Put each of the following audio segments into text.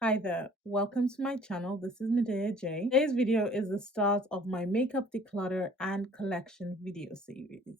Hi there, welcome to my channel. This is Medea J. Today's video is the start of my makeup declutter and collection video series.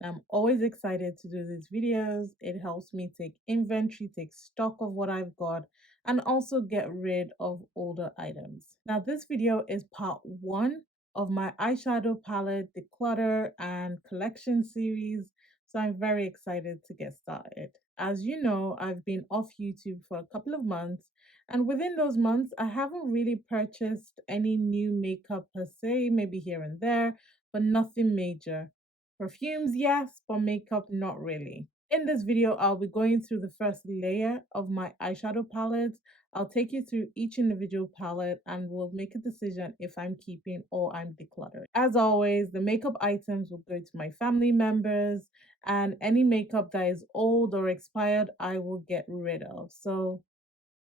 I'm always excited to do these videos. It helps me take inventory, take stock of what I've got, and also get rid of older items. Now, this video is part one of my eyeshadow palette declutter and collection series. So I'm very excited to get started. As you know, I've been off YouTube for a couple of months, and within those months, I haven't really purchased any new makeup per se, maybe here and there, but nothing major. Perfumes, yes, but makeup, not really. In this video, I'll be going through the first layer of my eyeshadow palette. I'll take you through each individual palette and we'll make a decision if I'm keeping or I'm decluttering. As always, the makeup items will go to my family members, and any makeup that is old or expired, I will get rid of. So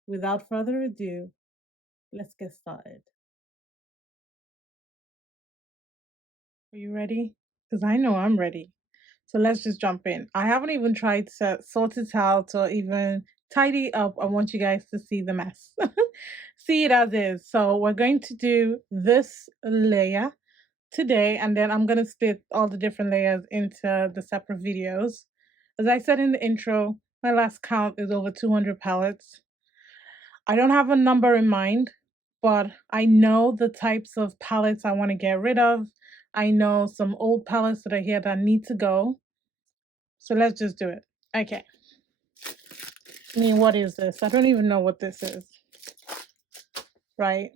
without further ado, let's get started. Are you ready? Because I know I'm ready. So let's just jump in. I haven't even tried to sort it out or even tidy up. I want you guys to see the mess. See it as is. So we're going to do this layer today, and then I'm going to split all the different layers into the separate videos. As I said in the intro, my last count is over 200 palettes. I don't have a number in mind, but I know the types of palettes I want to get rid of. I know some old palettes that are here that need to go. So let's just do it. Okay. I mean, what is this? I don't even know what this is. Right?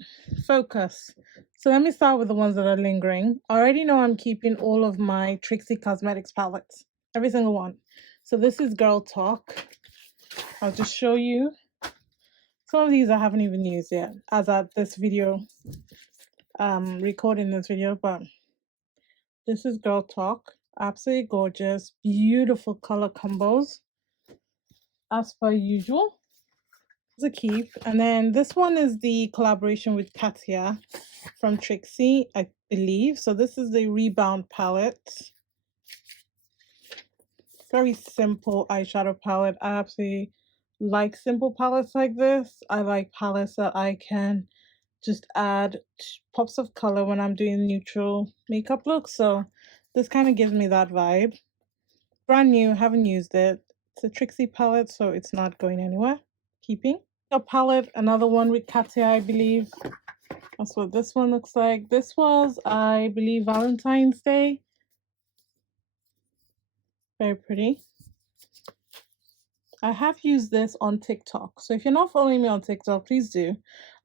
Focus. So let me start with the ones that are lingering. I already know I'm keeping all of my Trixie Cosmetics palettes. Every single one. So this is Girl Talk. I'll just show you. Some of these I haven't even used yet as at this video, recording this video, but this is Girl Talk. Absolutely gorgeous, beautiful color combos as per usual. It's a keep. And then this one is the collaboration with Katia from Trixie, I believe. So this is the Rebound palette. Very simple eyeshadow palette. I absolutely like simple palettes like this. I like palettes that I can just add pops of color when I'm doing neutral makeup looks. So this kind of gives me that vibe. Brand new, haven't used it. It's a Trixie palette, so it's not going anywhere. Keeping. A palette, another one with Katia, I believe. That's what this one looks like. This was, I believe, Valentine's Day. Very pretty. I have used this on TikTok. So if you're not following me on TikTok, please do.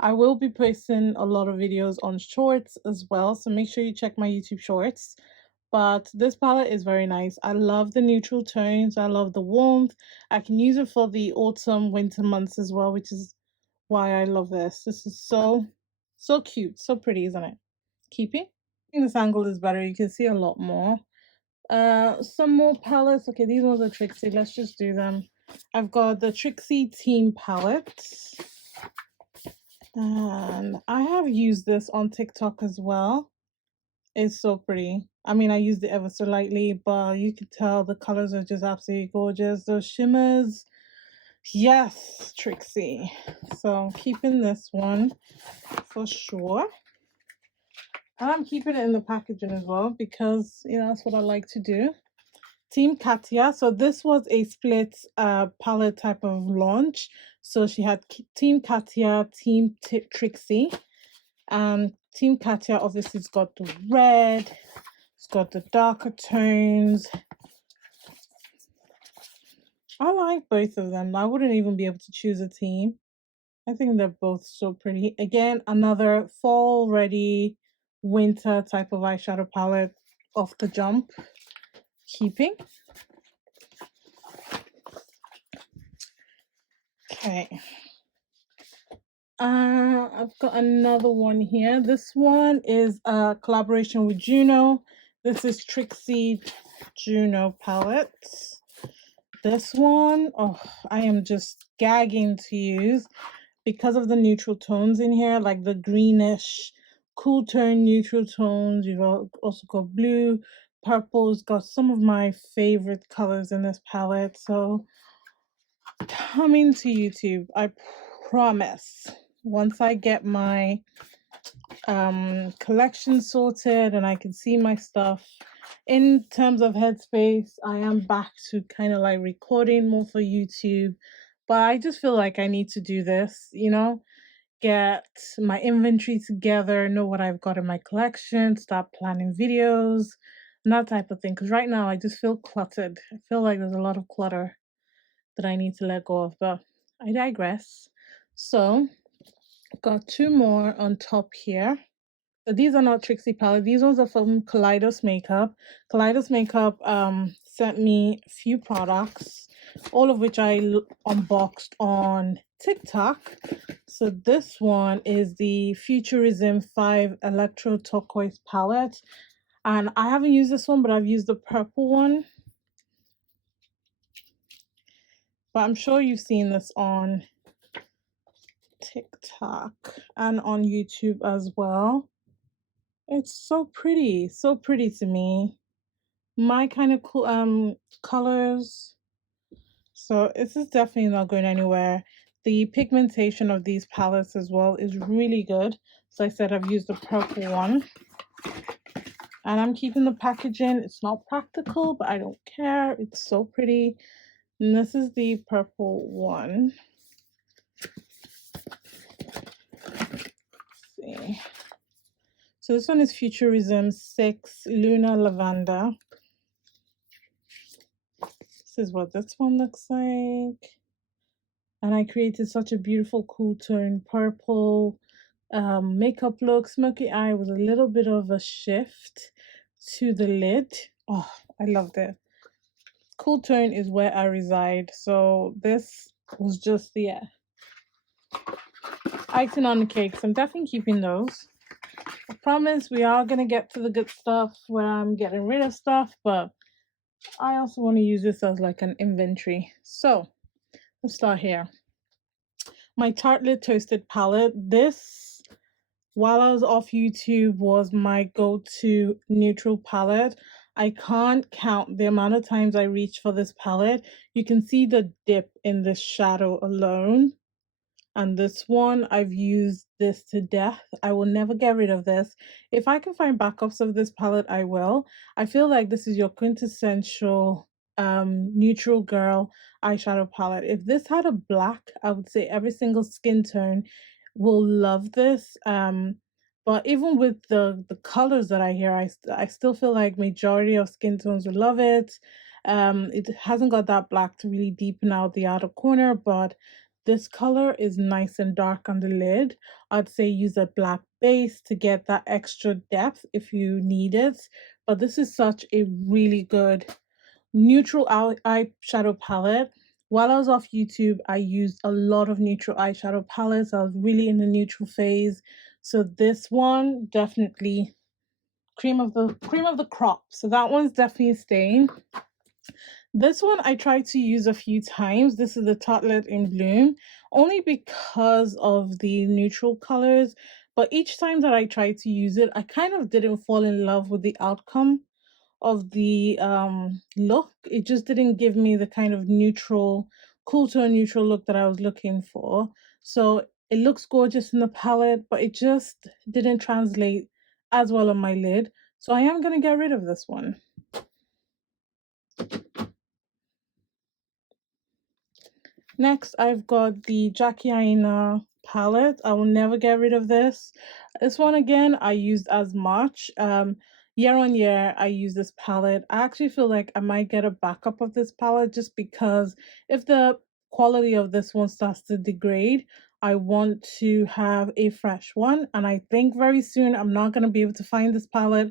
I will be posting a lot of videos on shorts as well. So make sure you check my YouTube shorts. But this palette is very nice. I love the neutral tones. I love the warmth. I can use it for the autumn, winter months as well, which is why I love this. This is so cute. So pretty, isn't it? Keeping. I think this angle is better. You can see a lot more. Some more palettes. Okay, these ones are Trixie. Let's just do them. I've got the Trixie Team palette. And I have used this on TikTok as well. It's so pretty. I mean, I used it ever so lightly, but you can tell the colors are just absolutely gorgeous. Those shimmers. Yes, Trixie. So keeping this one for sure. And I'm keeping it in the packaging as well because, you know, that's what I like to do. Team Katia. So this was a split palette type of launch. So she had Team Katia, Team Trixie. Team Katia obviously has got the red, it's got the darker tones. I like both of them. I wouldn't even be able to choose a team. I think they're both so pretty. Again, another fall ready winter type of eyeshadow palette off the jump. Keeping. Okay. I've got another one here. This one is a collaboration with Juno. This is Trixie Juno palette. This one, oh, I am just gagging to use because of the neutral tones in here, like the greenish, cool tone neutral tones. You've also got blue, purple. It's got some of my favorite colors in this palette. So coming to YouTube, I promise, once I get my collection sorted and I can see my stuff in terms of headspace, I am back to kind of like recording more for YouTube. But I just feel like I need to do this, you know, get my inventory together, know what I've got in my collection, start planning videos, and that type of thing. Because right now I just feel cluttered. I feel like there's a lot of clutter that I need to let go of, but I digress. So I've got two more on top here. So these are not Trixie palette. These ones are from Kaleidos Makeup. Kaleidos Makeup sent me a few products, all of which I unboxed on TikTok. So this one is the Futurism 5 Electro Turquoise palette. And I haven't used this one, but I've used the purple one. But I'm sure you've seen this on TikTok and on YouTube as well. It's so pretty to me. My kind of cool colors. So this is definitely not going anywhere. The pigmentation of these palettes as well is really good. So I said I've used the purple one. And I'm keeping the packaging. It's not practical, but I don't care. It's so pretty. And this is the purple one. Let's see. So this one is Futurism 6 Luna Lavender. This is what this one looks like. And I created such a beautiful cool tone purple makeup look. Smoky eye was a little bit of a shift to the lid. Oh, I loved it. Cool tone is where I reside. So this was just the icing on the cake. So I'm definitely keeping those. I promise we are going to get to the good stuff where I'm getting rid of stuff, but I also want to use this as like an inventory. So let's start here. My Tartelette Toasted palette. This, while I was off YouTube, was my go-to neutral palette. I can't count the amount of times I reached for this palette. You can see the dip in this shadow alone. And this one, I've used this to death. I will never get rid of this. If I can find backups of this palette, I will. I feel like this is your quintessential neutral girl eyeshadow palette. If this had a black, I would say every single skin tone will love this. But even with the colors that I hear, I still feel like majority of skin tones will love it. It hasn't got that black to really deepen out the outer corner, but this color is nice and dark on the lid. I'd say use a black base to get that extra depth if you need it. But this is such a really good neutral eyeshadow palette. While I was off YouTube, I used a lot of neutral eyeshadow palettes. I was really in the neutral phase. So this one definitely cream of the crop. So that one's definitely staying. This one I tried to use a few times. This is the Tartelette in Bloom, only because of the neutral colors. But each time that I tried to use it, I kind of didn't fall in love with the outcome of the look. It just didn't give me the kind of neutral, cool tone neutral look that I was looking for. So it looks gorgeous in the palette, but it just didn't translate as well on my lid. So I am going to get rid of this one. Next, I've got the Jackie Aina palette. I will never get rid of this. This one, again, I used as much. Year on year, I use this palette. I actually feel like I might get a backup of this palette just because if the quality of this one starts to degrade, I want to have a fresh one. And I think very soon I'm not going to be able to find this palette,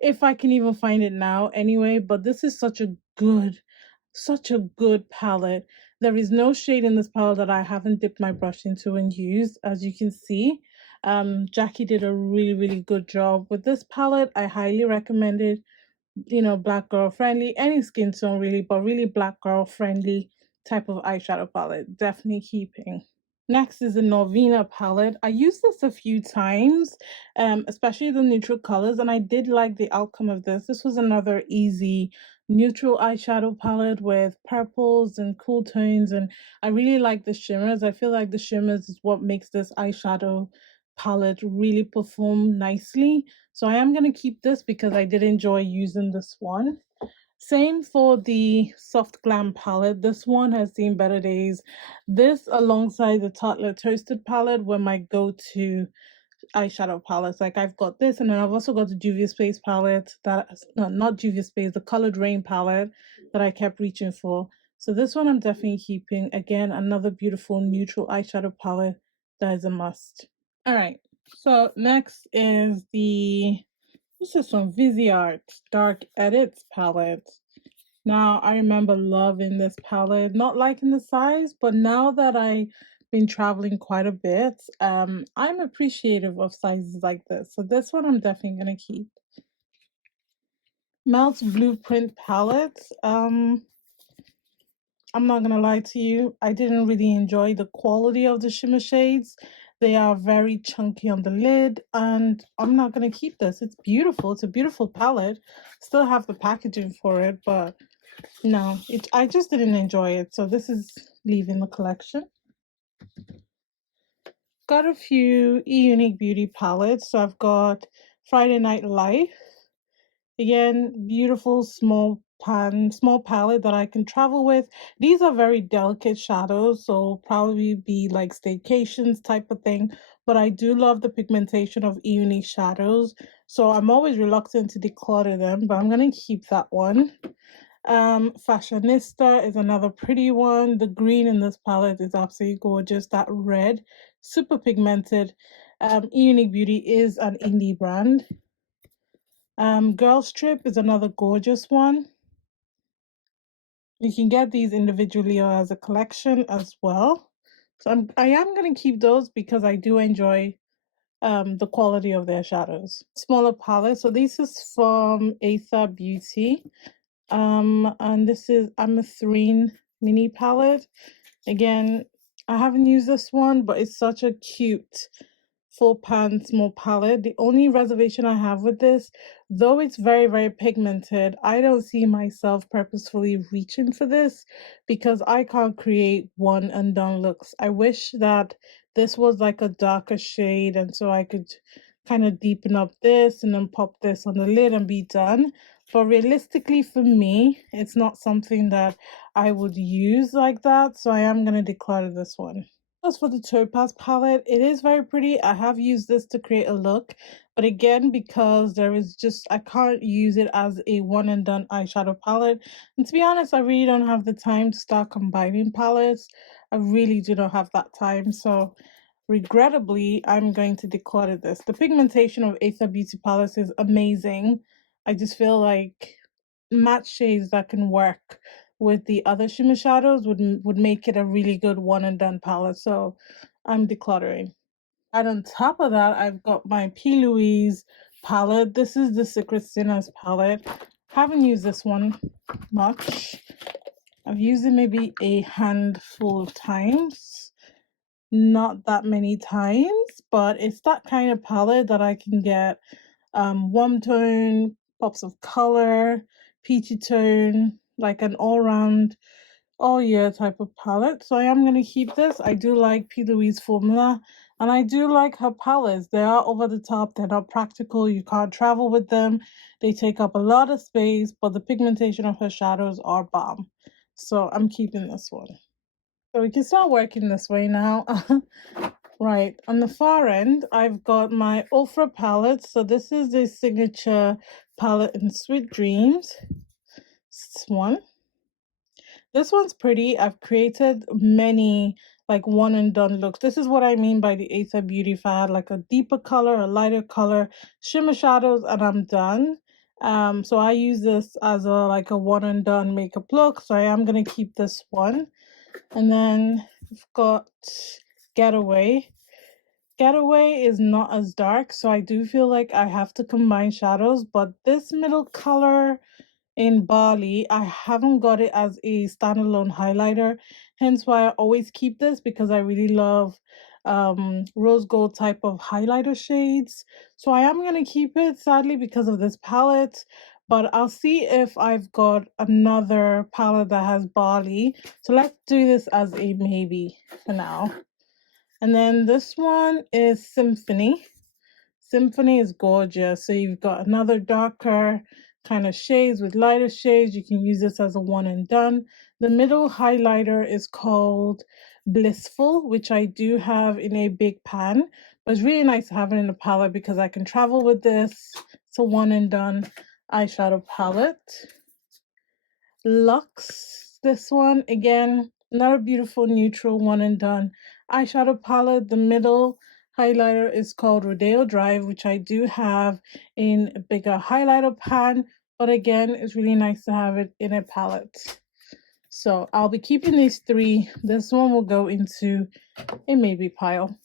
if I can even find it now anyway. But this is such a good palette. There is no shade in this palette that I haven't dipped my brush into and used, as you can see. Jackie did a really good job with this palette. I highly recommend it. You know, black girl friendly, any skin tone really, but really black girl friendly type of eyeshadow palette. Definitely keeping. Next is the Norvina palette. I used this a few times, especially the neutral colors, and I did like the outcome of this. This was another easy neutral eyeshadow palette with purples and cool tones, and I really like the shimmers. I feel like the shimmers is what makes this eyeshadow palette really perform nicely. So I am going to keep this because I did enjoy using this one. Same for the Soft Glam palette. This one has seen better days. This alongside the Tartelette Toasted palette were my go-to eyeshadow palettes. Like I've got this, and then I've also got the Juvia Space palette that, no, not Juvia Space, the Colored Rain palette that I kept reaching for. So this one I'm definitely keeping. Again, another beautiful neutral eyeshadow palette that is a must. All right, so next is the, what's this one? Viseart Dark Edits palette. Now, I remember loving this palette, not liking the size, but now that I've been traveling quite a bit, I'm appreciative of sizes like this. So this one I'm definitely going to keep. Melt's Blueprint palette. I'm not going to lie to you, I didn't really enjoy the quality of the shimmer shades. They are very chunky on the lid, and I'm not going to keep this. It's beautiful. It's a beautiful palette. Still have the packaging for it, but no, I just didn't enjoy it. So this is leaving the collection. Got a few Eunique Beauty palettes. So I've got Friday Night Life. Again, beautiful small palette that I can travel with. These are very delicate shadows, so probably be like staycations type of thing. But I do love the pigmentation of Eunique shadows, so I'm always reluctant to declutter them, but I'm gonna keep that one. Fashionista is another pretty one. The green in this palette is absolutely gorgeous. That red, super pigmented. Eunique Beauty is an indie brand. Girl Strip is another gorgeous one. You can get these individually or as a collection as well. So I am going to keep those because I do enjoy the quality of their shadows. Smaller palette. So this is from Asa Beauty. And this is Amethrine mini palette. Again, I haven't used this one, but it's such a cute full pan small palette. The only reservation I have with this, though it's very, very pigmented, I don't see myself purposefully reaching for this because I can't create one and done looks. I wish that this was like a darker shade, and so I could kind of deepen up this and then pop this on the lid and be done. But realistically for me, it's not something that I would use like that, so I am going to declutter this one. As for the Topaz palette, it is very pretty. I have used this to create a look, but again, because there is just, I can't use it as a one and done eyeshadow palette. And to be honest, I really don't have the time to start combining palettes. I really do not have that time. So regrettably, I'm going to declutter this. The pigmentation of Asa Beauty palettes is amazing. I just feel like matte shades that can work with the other shimmer shadows would make it a really good one and done palette. So I'm decluttering. And on top of that, I've got my P.Louise palette. This is the Secret Sinners palette. Haven't used this one much. I've used it maybe a handful of times. Not that many times, but it's that kind of palette that I can get warm tone, pops of color, peachy tone, like an all-round, all-year type of palette. So I am going to keep this. I do like P.Louise formula, and I do like her palettes. They are over the top. They're not practical. You can't travel with them. They take up a lot of space, but the pigmentation of her shadows are bomb. So I'm keeping this one. So we can start working this way now. Right, on the far end, I've got my Ofra palette. So this is the signature palette in Sweet Dreams. This one. This one's pretty. I've created many like one and done looks. This is what I mean by the Asa Beauty fad, like a deeper color, a lighter color, shimmer shadows, and I'm done. So I use this as a like a one and done makeup look. So I am gonna keep this one. And then we've got Getaway. Getaway is not as dark, so I do feel like I have to combine shadows, but this middle color in Bali, I haven't got it as a standalone highlighter, hence why I always keep this because I really love rose gold type of highlighter shades. So I am going to keep it sadly because of this palette, but I'll see if I've got another palette that has barley. So let's do this as a maybe for now. And then this one is Symphony. Symphony is gorgeous. So you've got another darker kind of shades with lighter shades. You can use this as a one and done. The middle highlighter is called Blissful, which I do have in a big pan. But it's really nice to have it in a palette because I can travel with this. It's a one and done eyeshadow palette. Luxe, this one again, another beautiful neutral one and done eyeshadow palette. The middle highlighter is called Rodeo Drive, which I do have in a bigger highlighter pan, but again, it's really nice to have it in a palette. So I'll be keeping these three. This one will go into a maybe pile.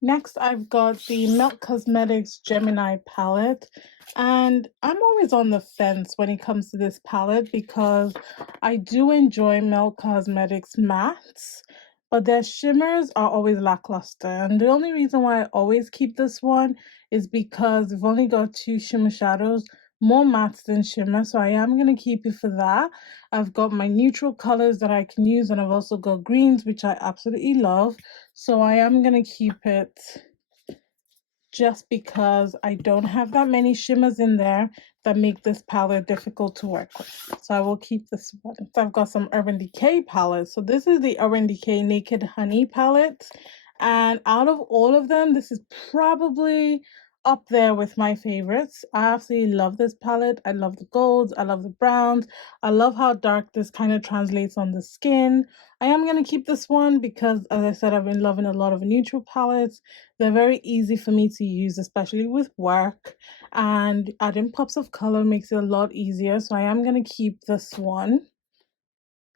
Next, I've got the Melt Cosmetics Gemini palette, and I'm always on the fence when it comes to this palette because I do enjoy Melt Cosmetics mattes, but their shimmers are always lackluster. And the only reason why I always keep this one is because we've only got two shimmer shadows, more mattes than shimmer, so I am going to keep it for that. I've got my neutral colors that I can use, and I've also got greens, which I absolutely love. So I am going to keep it just because I don't have that many shimmers in there that make this palette difficult to work with. So I will keep this one. So I've got some Urban Decay palettes. So this is the Urban Decay Naked Honey palette. And out of all of them, this is probably up there with my favorites. I absolutely love this palette. I love the golds. I love the browns. I love how dark this kind of translates on the skin. I am going to keep this one because, as I said, I've been loving a lot of neutral palettes. They're very easy for me to use, especially with work. And adding pops of color makes it a lot easier. So I am going to keep this one.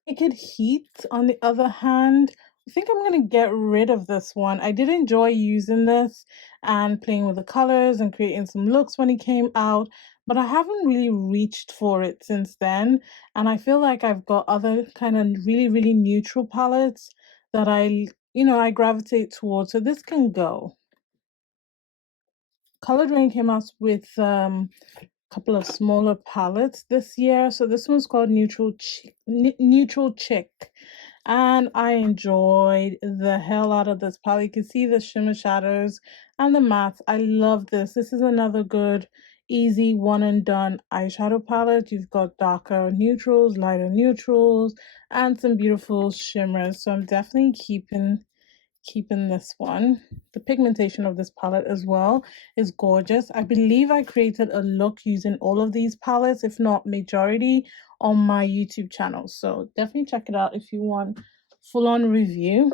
Naked Heat, on the other hand, I think I'm going to get rid of this one. I did enjoy using this and playing with the colors and creating some looks when it came out, but I haven't really reached for it since then. And I feel like I've got other kind of really, really neutral palettes that I gravitate towards. So this can go. Colored Raine came out with couple of smaller palettes this year. So this one's called Neutral Chick. And I enjoyed the hell out of this palette. You can see the shimmer shadows and the mattes. I love this. This is another good, easy one and done eyeshadow palette. You've got darker neutrals, lighter neutrals, and some beautiful shimmers. So I'm definitely keeping this one. The pigmentation of this palette as well is gorgeous. I believe I created a look using all of these palettes, if not majority, on my YouTube channel. So definitely check it out if you want full-on review.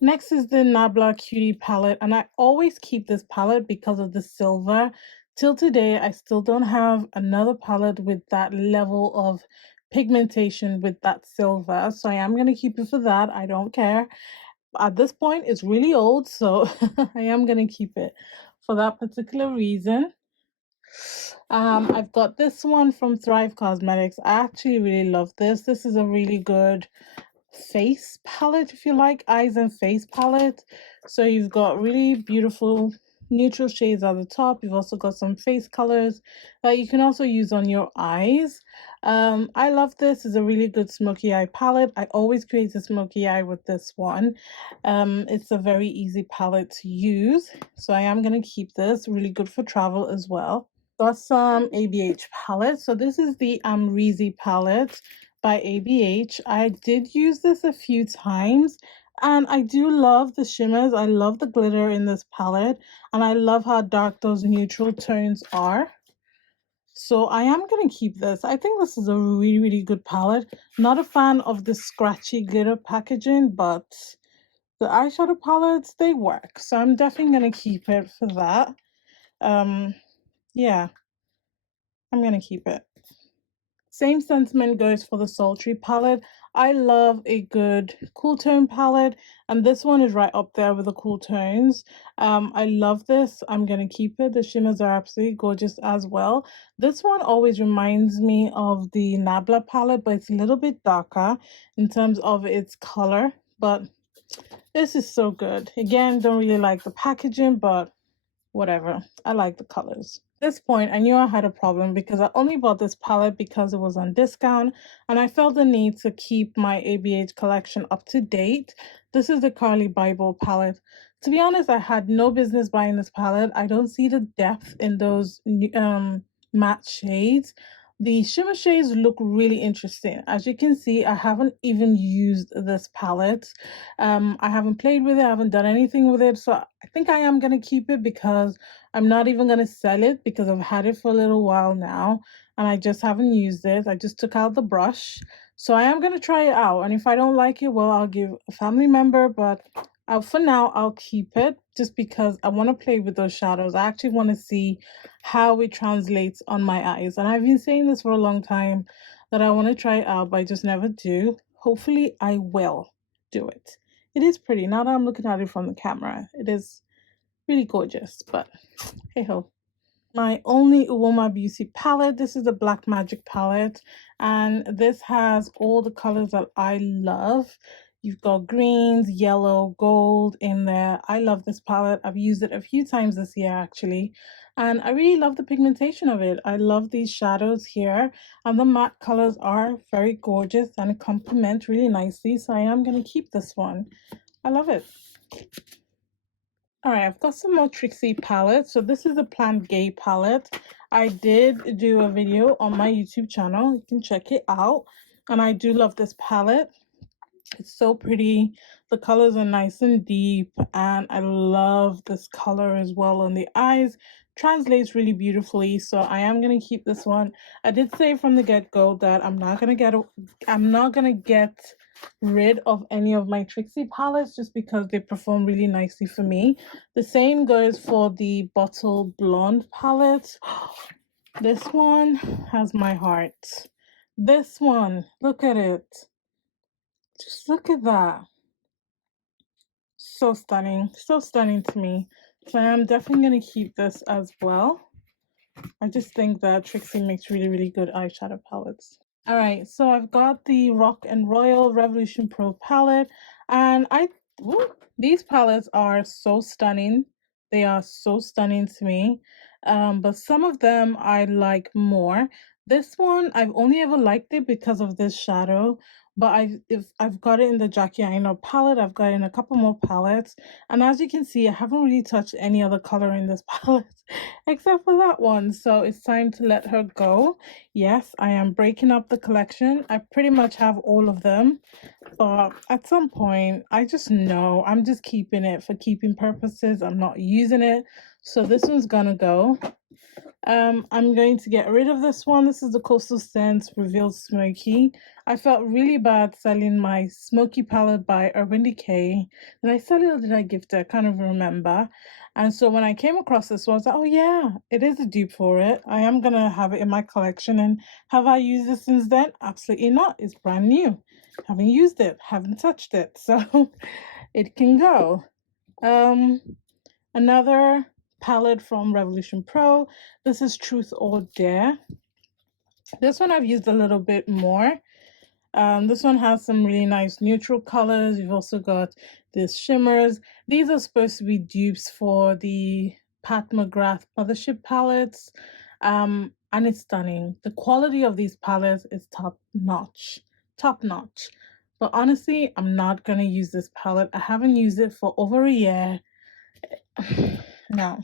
Next is the Nabla Cutie palette, and I always keep this palette because of the silver. Till today, I still don't have another palette with that level of pigmentation with that silver, so I am going to keep it for that. I don't care. At this point, it's really old, so I am going to keep it for that particular reason. I've got this one from Thrive Cosmetics. I actually really love this. This is a really good face palette, if you like, eyes and face palette. So you've got really beautiful neutral shades at the top. You've also got some face colors that you can also use on your eyes. I love this. It's a really good smoky eye palette. I always create a smoky eye with this one. It's a very easy palette to use, so I am going to keep this. Really good for travel as well. Got some ABH palettes. So this is the Amrezy palette by ABH. I did use this a few times, and I do love the shimmers. I love the glitter in this palette, and I love how dark those neutral tones are. So I am going to keep this. I think this is a really, really good palette. Not a fan of the scratchy glitter packaging, but the eyeshadow palettes, they work. So I'm definitely going to keep it for that. Yeah, I'm going to keep it. Same sentiment goes for the Sultry palette. I love a good cool tone palette, and this one is right up there with the cool tones. I love this. I'm going to keep it. The shimmers are absolutely gorgeous as well. This one always reminds me of the Nabla palette, but it's a little bit darker in terms of its color. But this is so good. Again, don't really like the packaging, but whatever. I like the colors. This point, I knew I had a problem because I only bought this palette because it was on discount, and I felt the need to keep my ABH collection up to date. This is the Carly Bybel palette. To be honest, I had no business buying this palette. I don't see the depth in those matte shades. The shimmer shades look really interesting. As you can see, I haven't even used this palette. I haven't played with it, I haven't done anything with it, so I think I am going to keep it because I'm not even going to sell it because I've had it for a little while now and I just haven't used it. I just took out the brush. So I am going to try it out. And if I don't like it, well, I'll give a family member. But for now, I'll keep it just because I want to play with those shadows. I actually want to see how it translates on my eyes. And I've been saying this for a long time that I want to try it out, but I just never do. Hopefully, I will do it. It is pretty. Now that I'm looking at it from the camera, it is really gorgeous, but hey ho. My only Wallmart Beauty palette. This is the Black Magic palette, and this has all the colors that I love. You've got greens, yellow, gold in there. I love this palette. I've used it a few times this year actually, and I really love the pigmentation of it. I love these shadows here, and the matte colors are very gorgeous and complement really nicely, so I am going to keep this one. I love it. All right, I've got some more Trixie palettes. So this is the Plant Gay palette. I did do a video on my YouTube channel. You can check it out. And I do love this palette. It's so pretty. The colors are nice and deep. And I love this color as well on the eyes. Translates really beautifully. So I am going to keep this one. I did say from the get-go that I'm not going to get rid of any of my Trixie palettes just because they perform really nicely for me. The same goes for the Bottle Blonde palette. This one has my heart. This one, look at it. Just look at that. So stunning to me. So I'm definitely going to keep this as well. I just think that Trixie makes really, really good eyeshadow palettes. All right, so I've got the Rock and Royal Revolution Pro palette, and these palettes are so stunning. They are so stunning to me. But some of them I like more. This one I've only ever liked it because of this shadow, but I've got it in the Jackie Aina palette. I've got it in a couple more palettes, and as you can see, I haven't really touched any other color in this palette except for that one. So it's time to let her go. Yes, I am breaking up the collection. I pretty much have all of them, but at some point, I just know I'm just keeping it for keeping purposes. I'm not using it. So this one's gonna go. I'm going to get rid of this one. This is the Coastal Scents Revealed Smoky. I felt really bad selling my Smoky palette by Urban Decay. Did I sell it or did I gift it? I can't even remember. And so when I came across this one, I was like, oh yeah, it is a dupe for it. I am going to have it in my collection. And have I used it since then? Absolutely not. It's brand new. Haven't used it. Haven't touched it. So it can go. Another palette from Revolution Pro. This is Truth or Dare. This one I've used a little bit more. This one has some really nice neutral colors. You've also got these shimmers. These are supposed to be dupes for the Pat McGrath Mothership palettes. And it's stunning. The quality of these palettes is top notch. Top notch. But honestly, I'm not going to use this palette. I haven't used it for over a year. No.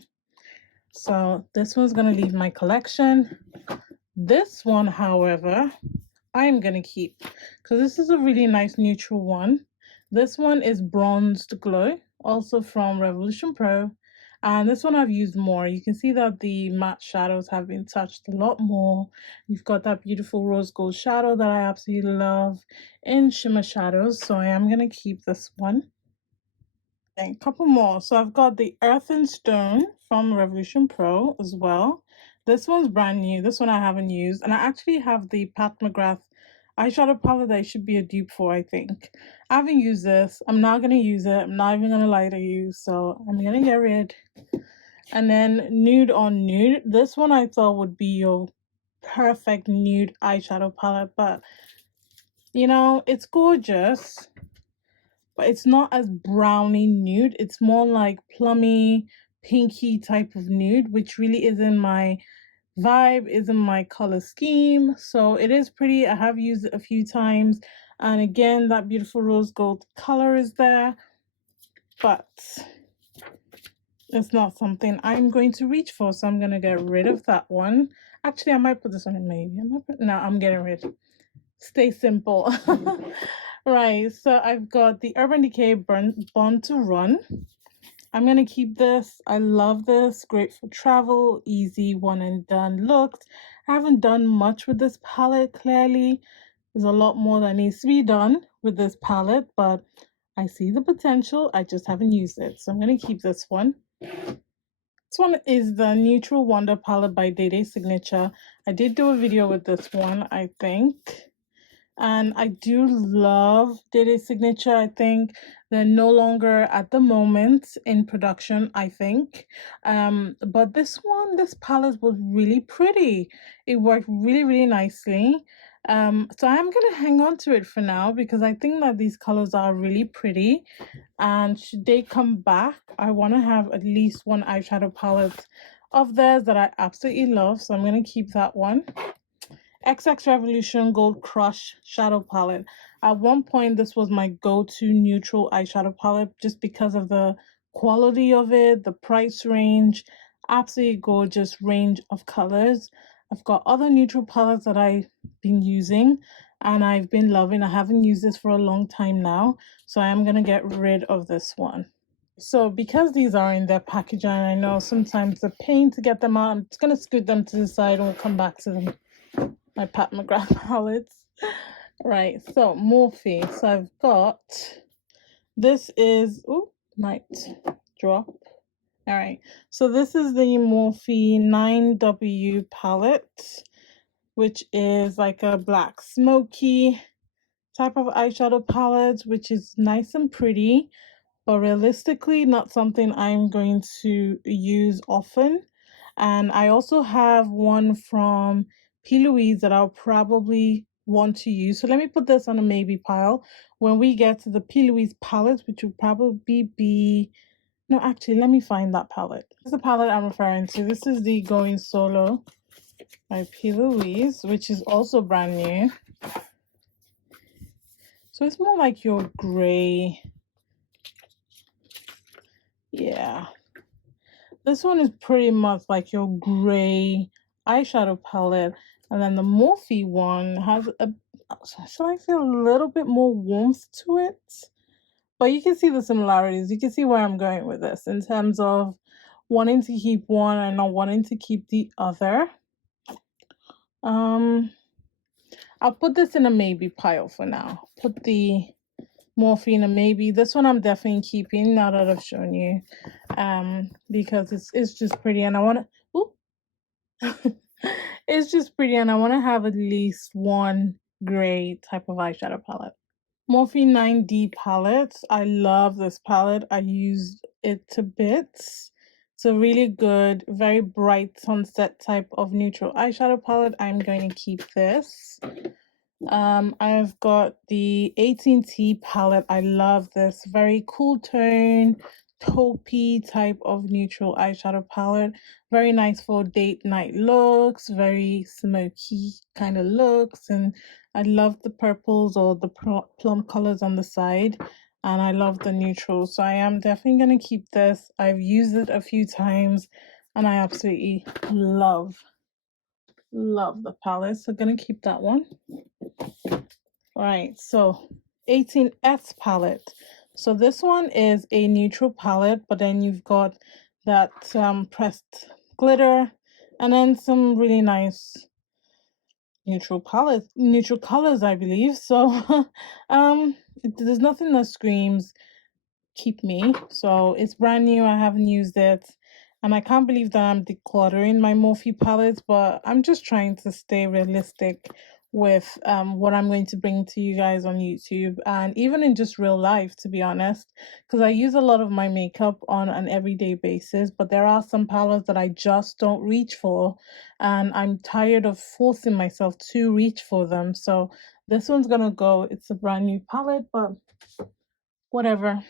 So this one's going to leave my collection. This one, however, I'm going to keep because this is a really nice neutral one. This one is Bronzed Glow, also from Revolution Pro. And this one I've used more. You can see that the matte shadows have been touched a lot more. You've got that beautiful rose gold shadow that I absolutely love in shimmer shadows. So I am going to keep this one. A couple more. So I've got the Earth and Stone from Revolution Pro as well. This one's brand new. This one I haven't used. And I actually have the Pat McGrath eyeshadow palette that I should be a dupe for, I think. I haven't used this. I'm not going to use it. I'm not even going to lie to you. So I'm going to get rid. And then Nude on Nude. This one I thought would be your perfect nude eyeshadow palette. But, you know, it's gorgeous. But it's not as browny nude. It's more like plummy, pinky type of nude, which really isn't my vibe, isn't my color scheme. So it is pretty. I have used it a few times. And again, that beautiful rose gold color is there. But it's not something I'm going to reach for. So I'm going to get rid of that one. Actually, I might put this on it maybe. No, I'm getting rid. Stay simple. Right, so I've got the Urban Decay Born to Run. I'm gonna keep this. I love this. Great for travel, easy one and done looks. I haven't done much with this palette, clearly. There's a lot more that needs to be done with this palette, but I see the potential. I just haven't used it. So I'm gonna keep this one. This one is the Neutral Wonder palette by Decay Signature. I did do a video with this one, I think. And I do love Decay Signature. I think they're no longer at the moment in production, I think. But this palette was really pretty. It worked really, really nicely. So I'm gonna hang on to it for now because I think that these colors are really pretty. And should they come back, I want to have at least one eyeshadow palette of theirs that I absolutely love. So I'm gonna keep that one. XX Revolution Gold Crush Shadow Palette. At one point, this was my go-to neutral eyeshadow palette just because of the quality of it, the price range, absolutely gorgeous range of colors. I've got other neutral palettes that I've been using and I've been loving. I haven't used this for a long time now, so I am going to get rid of this one. So because these are in their package and I know sometimes the pain to get them out, I'm just going to scoot them to the side and we'll come back to them. My Pat McGrath palettes. Right, so Morphe. So I've got, this is, oh, might drop. All right, so this is the Morphe 9W palette, which is like a black smoky type of eyeshadow palette, which is nice and pretty, but realistically not something I'm going to use often. And I also have one from P.Louise that I'll probably want to use. So let me put this on a maybe pile. When we get to the P.Louise palette, which will probably be, no, actually, let me find that palette. This is the palette I'm referring to. This is the Going Solo by P.Louise, which is also brand new. So it's more like your gray. Yeah. This one is pretty much like your gray eyeshadow palette. And then the Morphe one has a, shall I say, a little bit more warmth to it. But you can see the similarities. You can see where I'm going with this in terms of wanting to keep one and not wanting to keep the other. I'll put this in a maybe pile for now. Put the Morphe in a maybe. This one I'm definitely keeping now that I've shown you. Because it's just pretty and I want to it's just pretty and I want to have at least one gray type of eyeshadow palette. Morphe 9D palette. I love this palette. I used it to bits. It's a really good, very bright sunset type of neutral eyeshadow palette. I'm going to keep this. I've got the 18T palette. I love this very cool tone, taupey type of neutral eyeshadow palette. Very nice for date night looks, very smoky kind of looks. And I love the purples or the plum colors on the side. And I love the neutrals. So I am definitely going to keep this. I've used it a few times and I absolutely love the palette. So I'm going to keep that one. Right, so 18S palette. So this one is a neutral palette, but then you've got that pressed glitter and then some really nice neutral colors, I believe. So there's nothing that screams keep me. So it's brand new. I haven't used it. And I can't believe that I'm decluttering my Morphe palettes, but I'm just trying to stay realistic with what I'm going to bring to you guys on YouTube and even in just real life, to be honest, because I use a lot of my makeup on an everyday basis, but there are some palettes that I just don't reach for and I'm tired of forcing myself to reach for them. So this one's gonna go. It's a brand new palette, but whatever.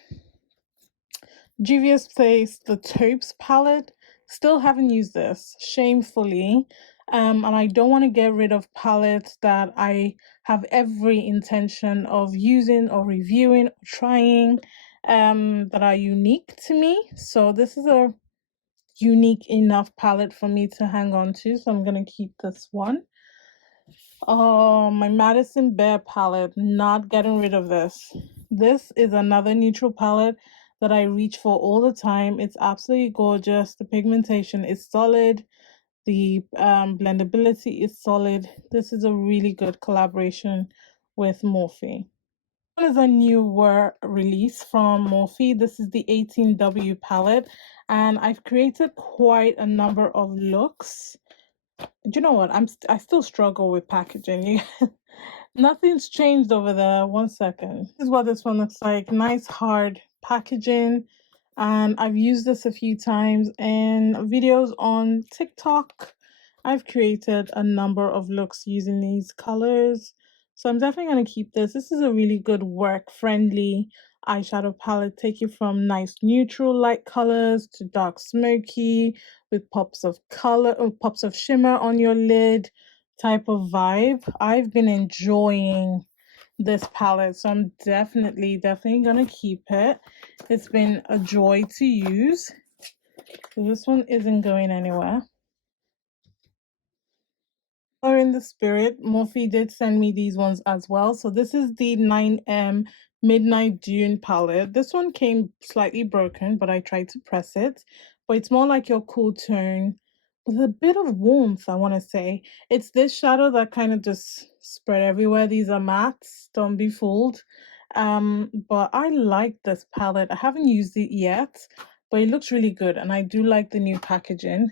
Juvia's Place, the Taupes palette. Still haven't used this, shamefully. And I don't want to get rid of palettes that I have every intention of using or reviewing or trying, that are unique to me. So this is a unique enough palette for me to hang on to. So I'm going to keep this one. Oh, my Madison Bear palette, not getting rid of this. This is another neutral palette that I reach for all the time. It's absolutely gorgeous. The pigmentation is solid. The blendability is solid. This is a really good collaboration with Morphe. This is a newer release from Morphe. This is the 18W palette, and I've created quite a number of looks. Do you know what? I still struggle with packaging. Nothing's changed over there. One second. This is what this one looks like. Nice hard packaging. And I've used this a few times in videos on TikTok. I've created a number of looks using these colors. So I'm definitely going to keep this. This is a really good work-friendly eyeshadow palette. Take you from nice neutral light colors to dark smoky with pops of color or pops of shimmer on your lid type of vibe. I've been enjoying this palette, so I'm definitely gonna keep it. It's been a joy to use. So this one isn't going anywhere. Or in the spirit, Morphe did send me these ones as well. So this is the 9M Midnight Dune palette. This one came slightly broken, but I tried to press it. But it's more like your cool tone with a bit of warmth, I want to say. It's this shadow that kind of just spread everywhere. These are mattes, don't be fooled. But I like this palette. I haven't used it yet, but it looks really good. And I do like the new packaging.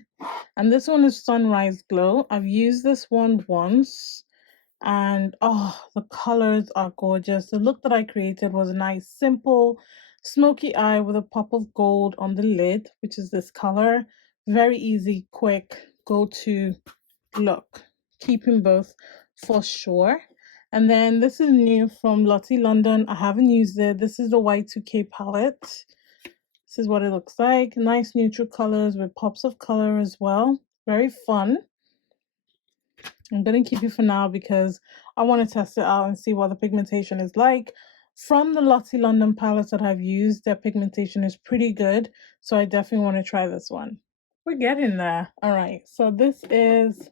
And this one is Sunrise Glow. I've used this one once, and oh, the colors are gorgeous. The look that I created was a nice, simple, smoky eye with a pop of gold on the lid, which is this color. Very easy, quick, go-to look. Keeping both for sure. And then this is new from Lottie London. I haven't used it. This is the Y2K palette. This is what it looks like. Nice neutral colors with pops of color as well. Very fun. I'm going to keep it for now because I want to test it out and see what the pigmentation is like. From the Lottie London palettes that I've used, their pigmentation is pretty good. So I definitely want to try this one. We're getting there. All right. So this is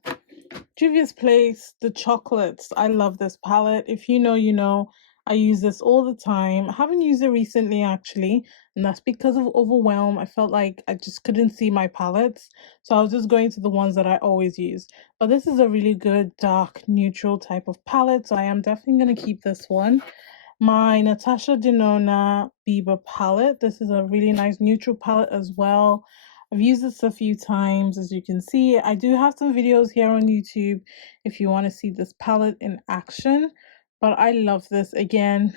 Juvia's Place, the chocolates. I love this palette. If you know, you know. I use this all the time. I haven't used it recently actually, and that's because of overwhelm. I felt like I just couldn't see my palettes, so I was just going to the ones that I always use. But this is a really good dark neutral type of palette, so I am definitely going to keep this one. My Natasha Denona Bieber palette. This is a really nice neutral palette as well. I've used this a few times, as you can see. I do have some videos here on YouTube if you want to see this palette in action. But I love this. Again,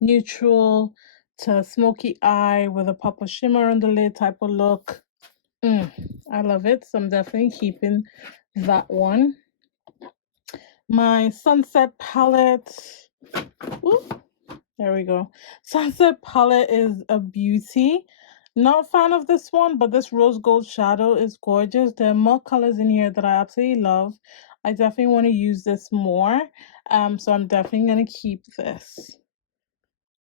neutral to smoky eye with a pop of shimmer on the lid type of look. I love it. So I'm definitely keeping that one. My Sunset palette. Ooh, there we go. Sunset palette is a beauty. Not a fan of this one, but this rose gold shadow is gorgeous. There are more colors in here that I absolutely love. I definitely want to use this more. So I'm definitely going to keep this.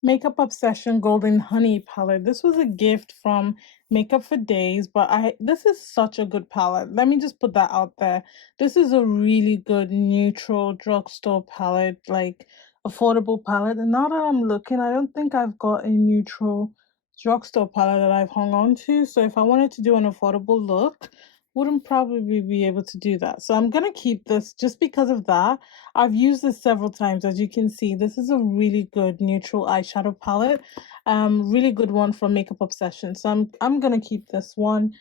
Makeup Obsession Golden Honey palette. This was a gift from Makeup for Days, but this is such a good palette. Let me just put that out there. This is a really good neutral drugstore palette, like affordable palette. And now that I'm looking, I don't think I've got a neutral drugstore palette that I've hung on to. So if I wanted to do an affordable look, wouldn't probably be able to do that. So I'm gonna keep this just because of that. I've used this several times. As you can see, this is a really good neutral eyeshadow palette. Really good one from Makeup Obsession. So I'm gonna keep this one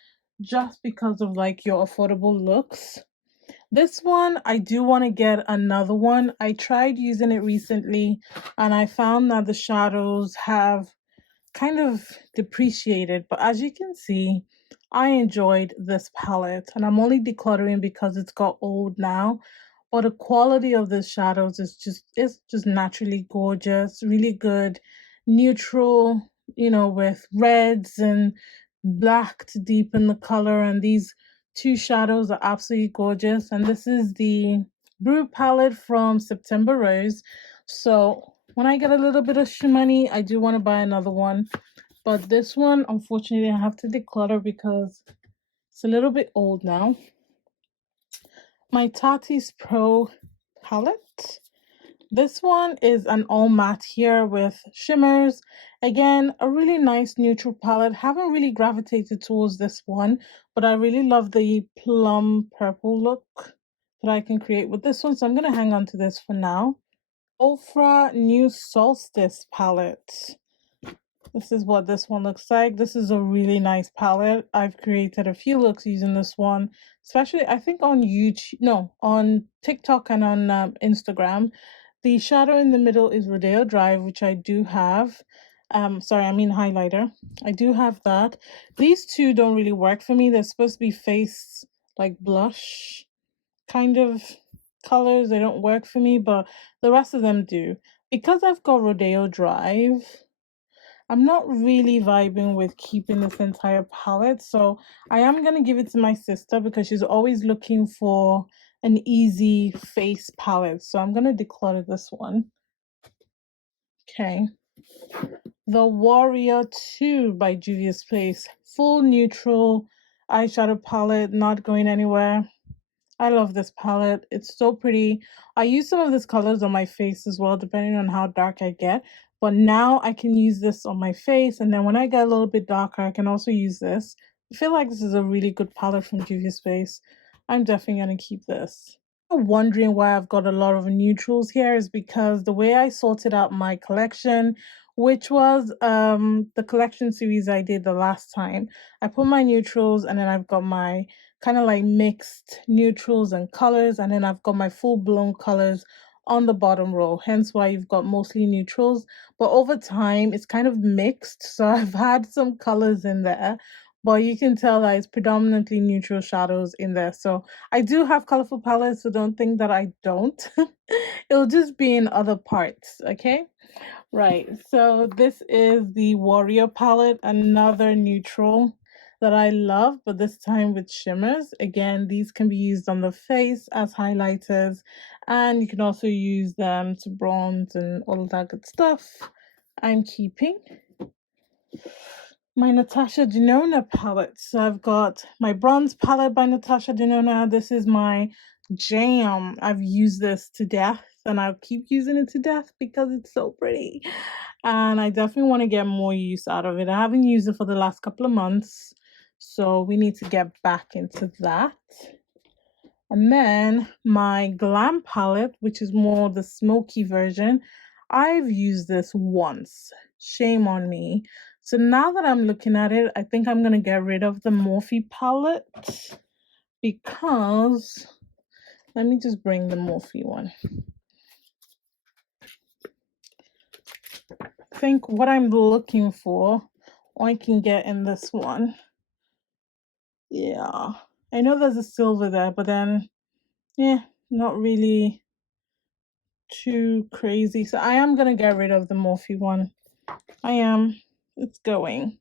just because of like your affordable looks. This one, I do want to get another one. I tried using it recently and I found that the shadows have kind of depreciated, but as you can see, I enjoyed this palette, and I'm only decluttering because it's got old now, but the quality of the shadows is just, it's just naturally gorgeous, really good neutral you know, with reds and black to deepen the color. And these two shadows are absolutely gorgeous. And this is the Brew palette from September Rose. So when I get a little bit of money, I do want to buy another one. But this one, unfortunately, I have to declutter because it's a little bit old now. My Tati's Pro palette. This one is an all matte here with shimmers. Again, a really nice neutral palette. Haven't really gravitated towards this one, but I really love the plum purple look that I can create with this one. So I'm going to hang on to this for now. Ofra New Solstice palette. This is what this one looks like. This is a really nice palette. I've created a few looks using this one, especially I think on YouTube, no, on TikTok and on Instagram. The shadow in the middle is Rodeo Drive, which I do have. Sorry, I mean highlighter. I do have that. These two don't really work for me. They're supposed to be face like blush kind of colors. They don't work for me, but the rest of them do. Because I've got Rodeo Drive, I'm not really vibing with keeping this entire palette, so I am going to give it to my sister because she's always looking for an easy face palette. So I'm going to declutter this one. Okay. The Warrior 2 by Juvia's Place. Full neutral eyeshadow palette, not going anywhere. I love this palette. It's so pretty. I use some of these colors on my face as well, depending on how dark I get. But now I can use this on my face. And then when I get a little bit darker, I can also use this. I feel like this is a really good palette from Juvia's Place. I'm definitely going to keep this. Wondering why I've got a lot of neutrals here is because the way I sorted out my collection, which was the collection series I did the last time, I put my neutrals and then I've got my kind of like mixed neutrals and colors, and then I've got my full-blown colors on the bottom row, hence why you've got mostly neutrals. But over time it's kind of mixed, so I've had some colors in there, but you can tell that it's predominantly neutral shadows in there. So I do have colorful palettes, so don't think that I don't. It'll just be in other parts, okay? Right, so this is the Warrior palette, another neutral that I love, but this time with shimmers. Again, these can be used on the face as highlighters, and you can also use them to bronze and all of that good stuff. I'm keeping my Natasha Denona palette. So I've got my bronze palette by Natasha Denona. This is my jam. I've used this to death and I'll keep using it to death because it's so pretty. And I definitely want to get more use out of it. I haven't used it for the last couple of months, so we need to get back into that. And then my Glam palette, which is more the smoky version. I've used this once. Shame on me. So now that I'm looking at it, I think I'm going to get rid of the Morphe palette because, let me just bring the Morphe one. I think what I'm looking for, I can get in this one. Yeah, I know there's a silver there, but then, yeah, not really too crazy. So I am going to get rid of the Morphe one. I am. It's going.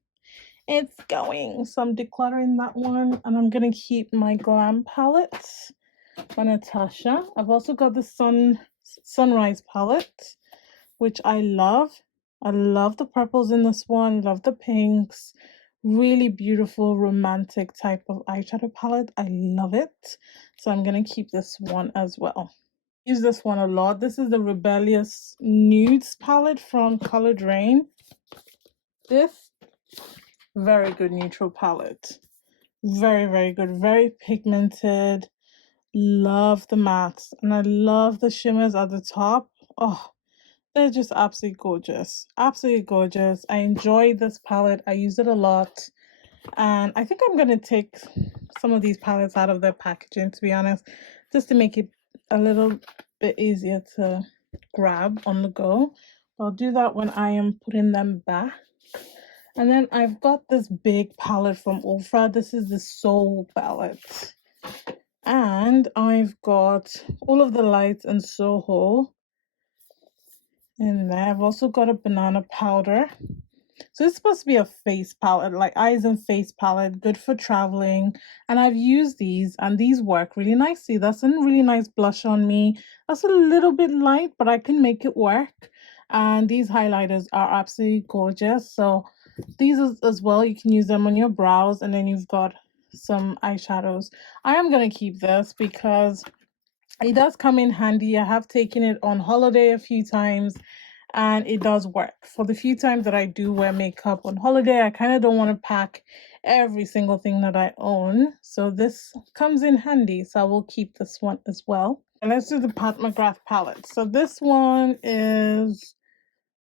It's going. So I'm decluttering that one, and I'm going to keep my Glam palette by Natasha. I've also got the Sunrise palette, which I love. I love the purples in this one. Love the pinks. Really beautiful, romantic type of eyeshadow palette. I love it. So I'm going to keep this one as well. Use this one a lot. This is the Rebellious Nudes palette from Colored Raine. This very good neutral palette. Very, very good. Very pigmented. Love the mattes. And I love the shimmers at the top. Oh, they're just absolutely gorgeous. Absolutely gorgeous. I enjoy this palette. I use it a lot. And I think I'm going to take some of these palettes out of their packaging, to be honest, just to make it a little bit easier to grab on the go. I'll do that when I am putting them back. And then I've got this big palette from Ofra. This is the Soul palette. And I've got all of the lights in Soho in there. I've also got a banana powder. So it's supposed to be a face palette, like eyes and face palette, good for traveling. And I've used these and these work really nicely. That's a really nice blush on me. That's a little bit light, but I can make it work. And these highlighters are absolutely gorgeous. So these as well, you can use them on your brows, and then you've got some eyeshadows. I am going to keep this because it does come in handy. I have taken it on holiday a few times and it does work. For the few times that I do wear makeup on holiday, I kind of don't want to pack every single thing that I own. So this comes in handy. So I will keep this one as well. And let's do the Pat McGrath palette. So this one is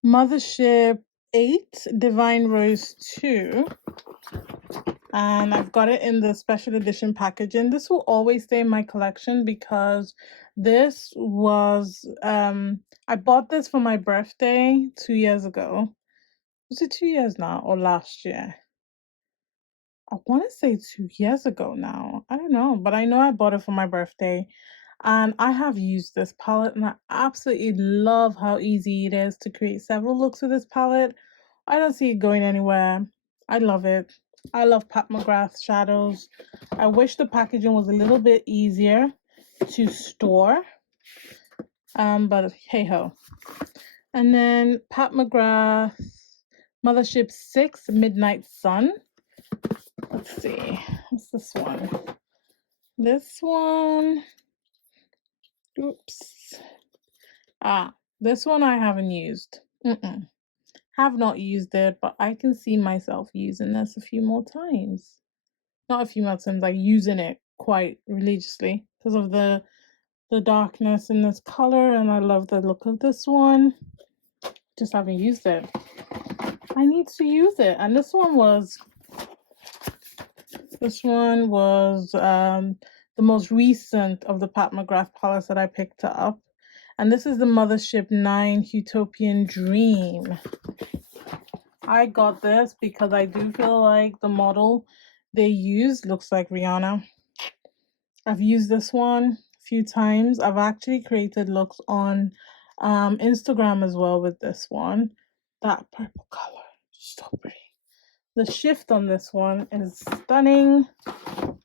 Mothership 8 Divine Rose 2. And I've got it in the special edition packaging. This will always stay in my collection because this was I bought this for my birthday 2 years ago. Was it 2 years now or last year? I want to say 2 years ago now. I don't know, but I know I bought it for my birthday. And I have used this palette and I absolutely love how easy it is to create several looks with this palette. I don't see it going anywhere. I love it. I love Pat McGrath shadows. I wish the packaging was a little bit easier to store. But hey ho. And then Pat McGrath Mothership 6 Midnight Sun. Let's see. What's this one? This one. Oops. This one I haven't used. Have not used it, but I can see myself using this a few more times. Not a few more times, like using it quite religiously because of the darkness in this color, and I love the look of this one. Just haven't used it. I need to use it. And this one was the most recent of the Pat McGrath palettes that I picked up. And this is the Mothership 9 Utopian Dream. I got this because I do feel like the model they use looks like Rihanna. I've used this one a few times. I've actually created looks on Instagram as well with this one. That purple color, so pretty. The shift on this one is stunning.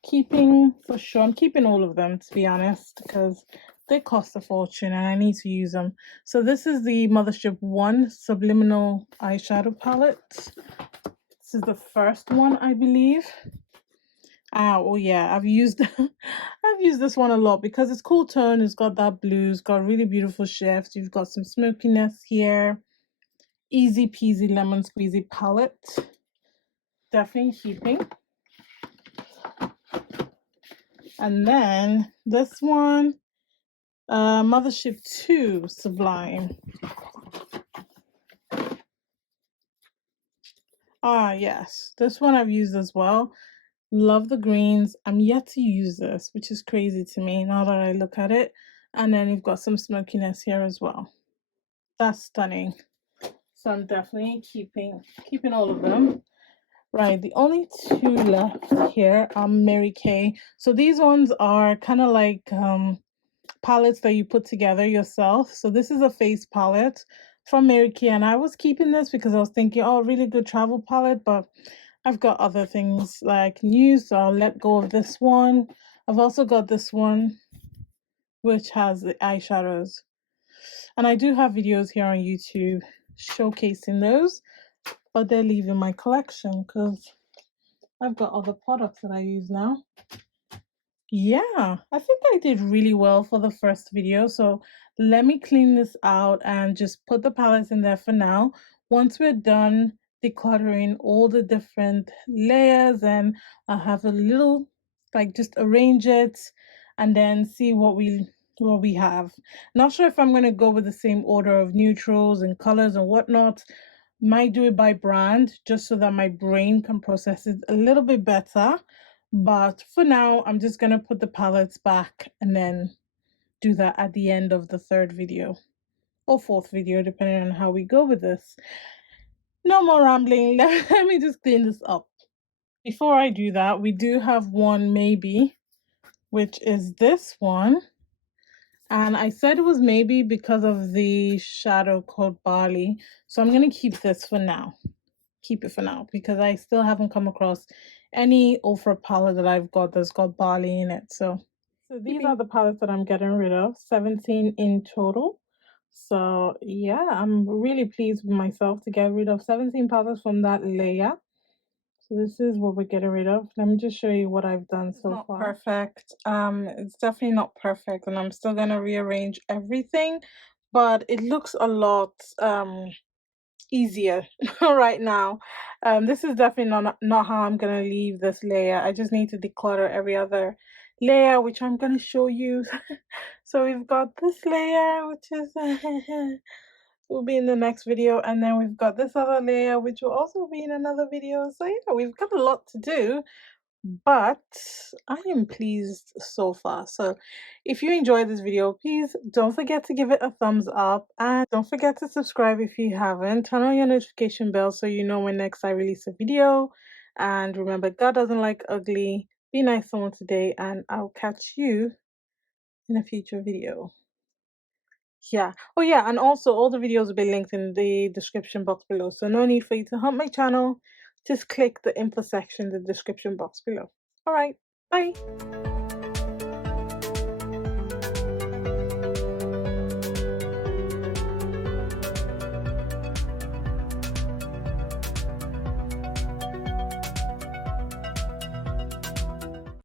Keeping for sure. I'm keeping all of them to be honest because they cost a fortune and I need to use them. So this is the Mothership 1 Subliminal Eyeshadow Palette. This is the first one, I believe. Oh yeah, I've used I've used this one a lot because it's cool tone. It's got that blue. It's got really beautiful shifts. You've got some smokiness here. Easy peasy lemon squeezy palette. Definitely keeping. And then this one, Mothership 2 Sublime. Yes, this one I've used as well. Love the greens. I'm yet to use this, which is crazy to me now that I look at it. And then you've got some smokiness here as well. That's stunning. So I'm definitely keeping all of them. Right, the only two left here are Mary Kay. So these ones are kind of like palettes that you put together yourself. So this is a face palette from Mary Kay, and I was keeping this because I was thinking, oh, really good travel palette, but I've got other things that I can use, so I'll let go of this one. I've also got this one, which has the eyeshadows. And I do have videos here on YouTube showcasing those, but they're leaving my collection because I've got other products that I use now. Yeah, I think I did really well for the first video. So let me clean this out and just put the palettes in there for now. Once we're done decluttering all the different layers, and I'll have a little, like, just arrange it and then see what we have. Not sure if I'm going to go with the same order of neutrals and colors and whatnot. Might do it by brand just so that my brain can process it a little bit better. But for now, I'm just going to put the palettes back and then do that at the end of the third video or fourth video, depending on how we go with this. No more rambling. Let me just clean this up. Before I do that, we do have one maybe, which is this one. And I said it was maybe because of the shadow called Barley. So I'm going to keep this for now. keep it for now because I still haven't come across any Ofra palette that I've got that's got barley in it. So these are the palettes that I'm getting rid of, 17 in total. So yeah, I'm really pleased with myself to get rid of 17 palettes from that layer. So this is what we're getting rid of. Let me just show you what I've done so far. Perfect. It's definitely not perfect, and I'm still gonna rearrange everything, but it looks a lot easier right now. This is definitely not how I'm gonna leave this layer. I just need to declutter every other layer, which I'm gonna show you. So we've got this layer, which is will be in the next video, and then we've got this other layer, which will also be in another video. So yeah, we've got a lot to do, but I am pleased so far. So if you enjoyed this video, please don't forget to give it a thumbs up, and don't forget to subscribe if you haven't. Turn on your notification bell so you know when next I release a video. And remember, God doesn't like ugly. Be nice to someone today, and I'll catch you in a future video. Yeah. Oh yeah, and also all the videos will be linked in the description box below. So no need for you to hunt my channel. Just click the info section in the description box below. All right. Bye.